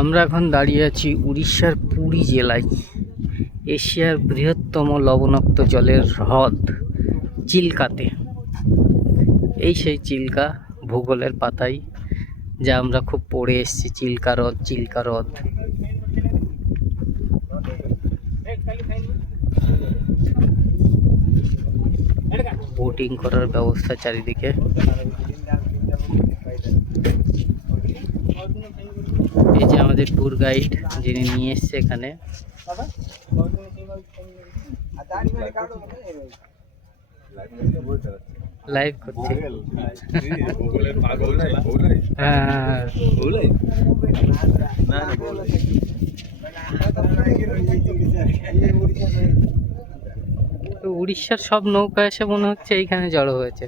আমরা এখন দাঁড়িয়ে আছি উড়িষ্যার পুরী জেলায়, এশিয়ার বৃহত্তম লবণাক্ত জলের হ্রদ চিল্কাতে। এই সেই চিল্কা, ভূগোলের পাতায় যা আমরা খুব পড়ে এসেছি, চিল্কা হ্রদ চিল্কা হ্রদ। বোটিং করার ব্যবস্থা চারিদিকে। এই যে আমাদের ট্যুর গাইড যিনি নিয়ে এসছে এখানে। লাইভ করছি। তো উড়িষ্যার সব নৌকা এসে মনে হচ্ছে এইখানে জড়ো হয়েছে।